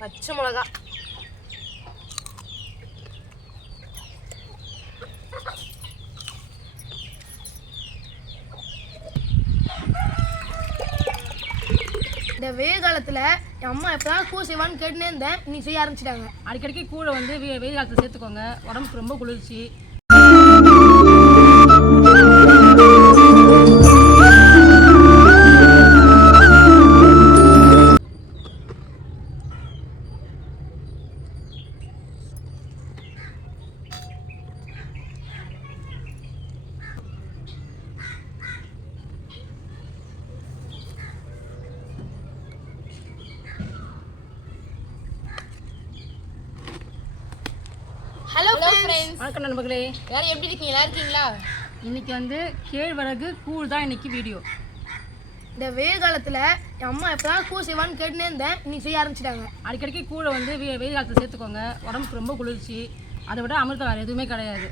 பச்சை மிளகா. இந்த வெயில் காலத்தில் என் அம்மா எப்போதான் கூழ் செய்வான்னு கேட்டுனே இருந்தேன். இன்னைக்கு செய்ய ஆரம்பிச்சிட்டாங்க. அடிக்கடிக்கு கூழை வந்து வெ- வெயில் காலத்தில் சேர்த்துக்கோங்க. உடம்புக்கு ரொம்ப குளிர்ச்சி. ஃப்ரெண்ட்ஸ் வணக்கம் நண்பர்களே. எல்லாரும் எப்படி இருக்கீங்க? நல்லா இருக்கீங்களா? இன்னைக்கு வந்து கேழ்வரகு கூழ் தான் இன்னைக்கு வீடியோ இந்த வெயில் காலத்தில் என் அம்மா எப்போதான் கூழ் செய்வான்னு கேட்டுனே இருந்தேன். இன்னைக்கு செய்ய ஆரம்பிச்சிட்டாங்க. அடிக்கடிக்கு கூழை வந்து வெ- வெயில் காலத்தில் சேர்த்துக்கோங்க. உடம்புக்கு ரொம்ப குளிர்ச்சி. அதை விட அமிர்தம் வேறு எதுவுமே கிடையாது.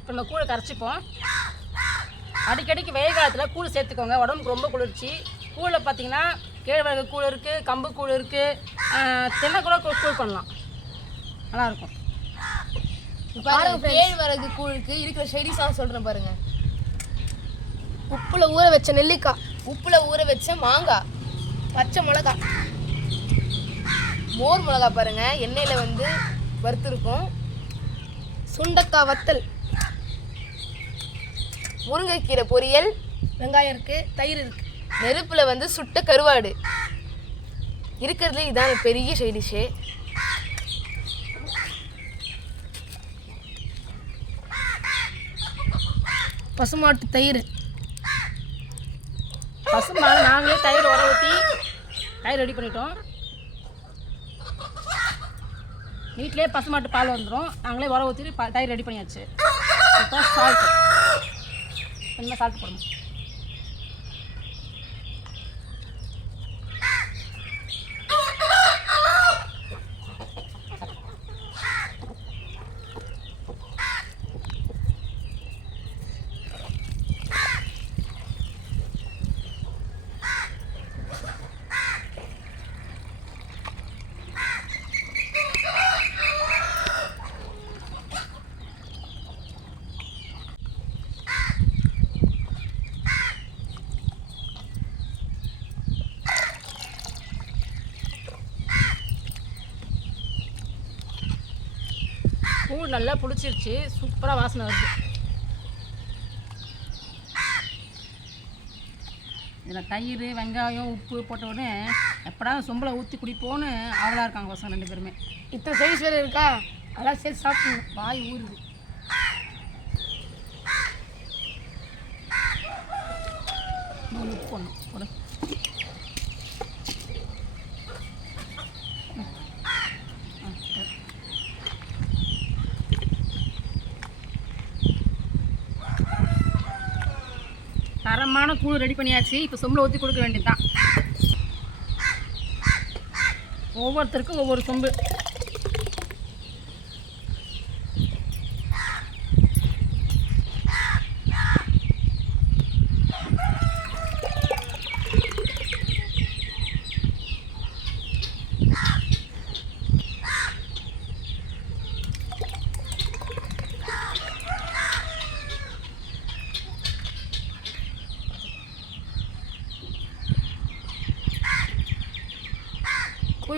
இப்போ நம்ம கூழை கரைச்சிப்போம். அடிக்கடிக்கு வெயில் காலத்தில் கூழ் சேர்த்துக்கோங்க. உடம்புக்கு ரொம்ப குளிர்ச்சி. கூழில் பார்த்தீங்கன்னா கேழ்வரகு கூழ் இருக்குது கம்பு கூழ் இருக்குது தென்னை கூட கூழ் பண்ணலாம். நல்லாயிருக்கும் கேழ்வரகு கூழுக்கு இருக்கிற ஷெடிஸாக சொல்கிறேன் பாருங்க. உப்புல ஊற வச்ச நெல்லிக்காய் உப்புல ஊற வச்ச மாங்காய் பச்சை மிளகாய் மோர் மிளகாய் பாருங்க எண்ணெயில வந்து வறுத்துருக்கும். சுண்டக்காய் வத்தல் முருங்கைக்கீரை பொரியல் வெங்காயம் இருக்கு தயிர் இருக்கு. நெருப்புல வந்து சுட்ட கருவாடு. இருக்கிறதுல இதான் பெரிய சைடிஷே பசுமாட்டு தயிர். பசுமாடு நாங்களே தயிர் உர ஊற்றி தயிர் ரெடி பண்ணிட்டோம். வீட்டிலே பசுமாட்டு பால் வந்துடும் நாங்களே உர ஊற்றி பா தயிர் ரெடி பண்ணியாச்சு. இப்போ சால்ட் கொஞ்சமாக சால்ட் போடணும். நல்லா புளிச்சிருச்சு. சூப்பராக வாசனை வருது. இதில் தயிர் வெங்காயம் உப்பு போட்ட உடனே எப்படா சொம்பளை ஊற்றி குடிப்போன்னு அவளாக இருக்காங்க பசங்க ரெண்டு பேருமே. இத்தனை சைஸ் வேறு இருக்கா? அதெல்லாம் சேர்த்து சாப்பிடணும் வாய் ஊறுது மூணு உப்பு போடணும் போடு ம். ஆ, சரி. தரமான கூழ் ரெடி பண்ணியாச்சு. இப்போ சொம்பில் ஊற்றி கொடுக்க வேண்டியதுதான். ஒவ்வொருத்தருக்கும் ஒவ்வொரு சொம்பு.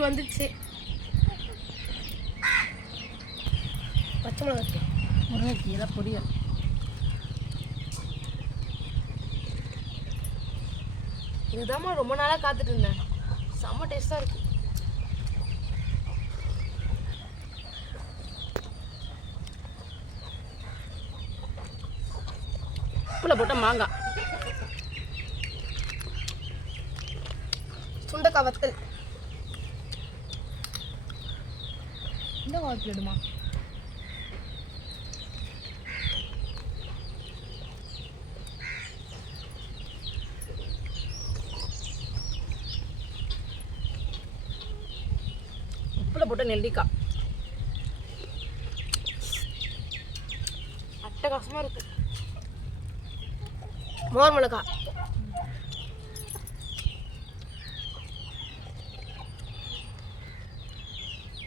கூழ் வந்துடுச்சு பச்சை மிளகா இருக்கு. முருங்கைக்கீரை பொரியல். இதுதாம்மா ரொம்ப நாளாக காத்துட்டு இருந்தேன். செம்ம டேஸ்ட்டாக இருக்கு. உப்பில் போட்ட மாங்காய் சுண்டக்காய் வத்தல். இந்த வாரத்தில் இடுமா உப்பில் போட்ட நெல்லிக்காய். அட்டகாசமாக இருக்கு. மோர் மிளகாய்.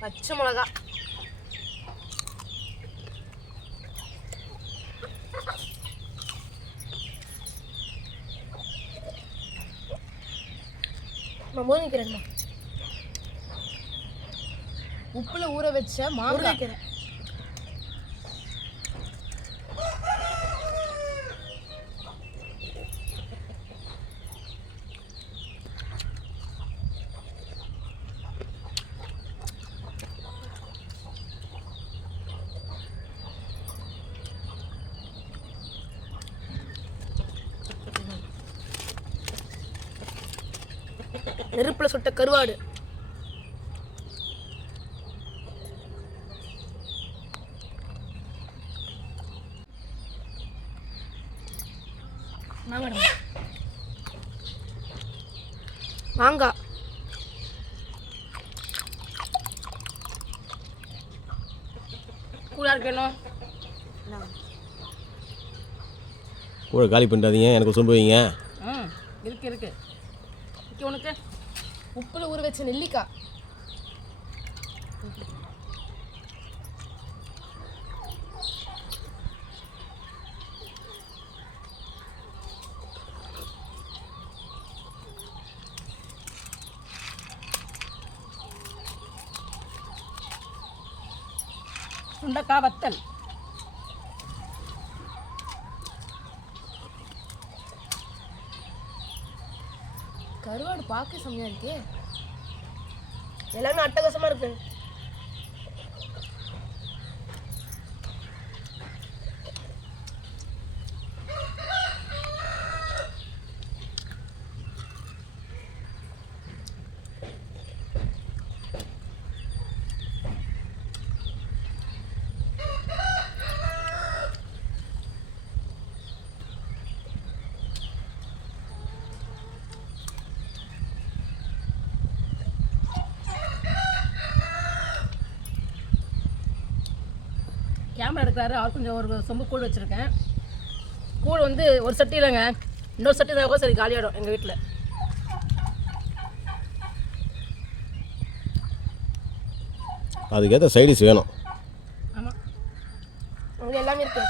பச்சை மிளகா நான் மோதிக்கிறேன்மா. உப்புல ஊற வச்ச மாங்காய் முருங்கைக்கீரை நெருப்புல சுட்ட கருவாடு. மாங்காய் கூழா இருக்கணும் கூட காலி பண்ணிட்டாதீங்க எனக்கு சொம்பு வைங்க ம் இருக்கு இருக்கு. இருக்கு உனக்கு? உப்புல ஊற வச்ச நெல்லிக்காய். சுண்டக்காய் வத்தல் கருவாடு பார்க்க செம்மையாக இருக்கே. எல்லாமே அட்டகாசமாக இருக்குது கேமரா எடுக்கிறாரு. அவர் கொஞ்சம் ஒரு சொம்பு கூழ் வச்சுருக்கேன். கூழ் வந்து ஒரு சட்டி இல்லைங்க. இன்னொரு சட்டி தான் சரி காலியாகிடும் எங்கள் வீட்டில் அதுக்கேற்ற சைடிஷ் வேணும். ஆமாம் அங்க எல்லாமே இருக்கு.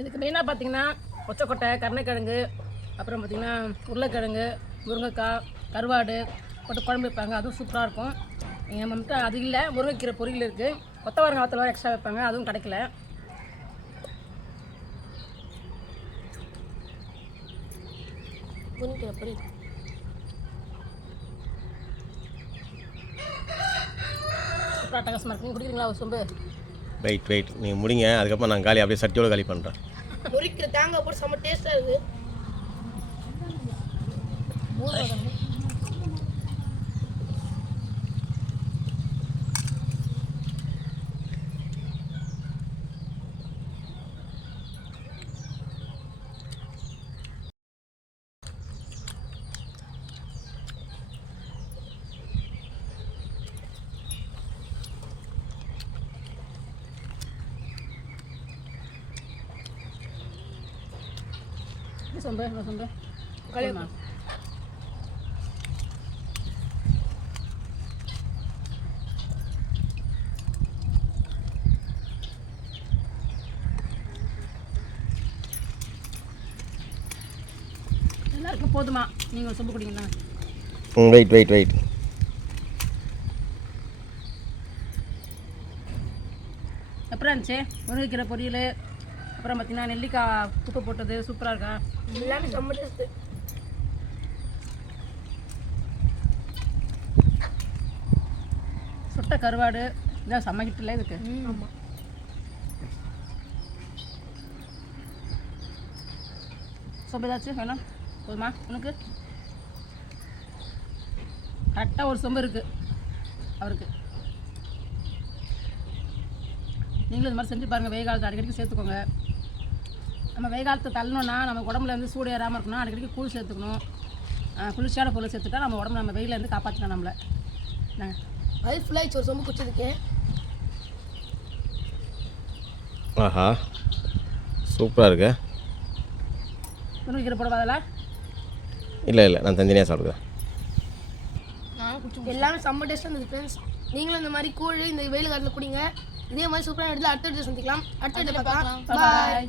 இதுக்கு மெயினாக பார்த்தீங்கன்னா கொச்சக்கொட்டை கருணைக்கிழங்கு அப்புறம் பார்த்தீங்கன்னா உருளைக்கிழங்கு முருங்கைக்காய் கருவாடு போட்டு குழம்பு வைப்பாங்க அதுவும் சூப்பராக இருக்கும். எங்கள் மம்மிட்ட அது இல்லை முருங்கைக்கீரை பொரியல் இருக்குது கொத்தவரங்காய் வத்தல் எக்ஸ்ட்ரா வைப்பாங்க அதுவும் கிடைக்கல. முருங்கைக்கீரை பொரி சூப்பராக அட்டகாசமாக இருக்கும் குடிக்கிறீங்களா ஒரு சொம்பு? வெயிட் வெயிட் நீங்கள் முடிங்க. அதுக்கப்புறம் நான் காலி அப்படியே சட்டியோட காலி பண்ணுறேன் முறிக்கிற தேங்காய் போட்டு செம்ம டேஸ்டா இருக்கு. போதுமா? எல்லாருக்கும் போதுமா? நீங்கள் சொம்பு குடிங்களா ம் வெயிட் வெயிட் வெயிட் எப்படி இருந்துச்சு. முருங்கைக்கீரை பொரியல். அப்புறம் பார்த்தீங்கன்னா நெல்லிக்காய் உப்பு போட்டது. சூப்பராக இருக்கா? எல்லாமே செம்ம டேஸ்ட் சுட்ட கருவாடு இதான் சமைக்கிட்டுல இதுக்கு ஆமா. சொம்பு ஏதாச்சும் வேணும் போதுமா? உனக்கு? கரெக்டாக ஒரு சொம்பு இருக்குது அவருக்கு. நீங்களும் இது மாதிரி செஞ்சு பாருங்கள் வெயில் காலத்தை அடிக்கடிக்கு சேர்த்துக்கோங்க. நம்ம வெயில் காலத்தை தள்ளணும்னா நம்ம உடம்புல இருந்து சூடு ஏறாமல் இருக்கணும் அடிக்கடிக்கு கூழ் சேர்த்துக்கணும். குளிர்ச்சியான பொருள் சேர்த்துட்டா நம்ம உடம்பு நம்ம வெயில இருந்து காப்பாற்றலாம் நம்மளை. நாங்கள் அது ஃபுல்லாக ஒரு சொம்பு குடிச்சிருக்கேன் ஆஹா. சூப்பராக இருக்கு. முருங்கைக்கீரை போட பதிலாக இல்லை இல்லை நான் தனித்தனியாக சாப்பிடுவேன் எல்லாமே செம்ம டேஸ்ட்டாக இருந்தது ஃப்ரெண்ட்ஸ் நீங்களும் இந்த மாதிரி கூழ் இந்த வெயில் காலத்தில் குடிங்க. இதே மாதிரி சூப்பரான இடத்துல அடுத்த இடத்துல சந்திக்கலாம். அடுத்த இடத்துல பார்க்கலாம். பாய்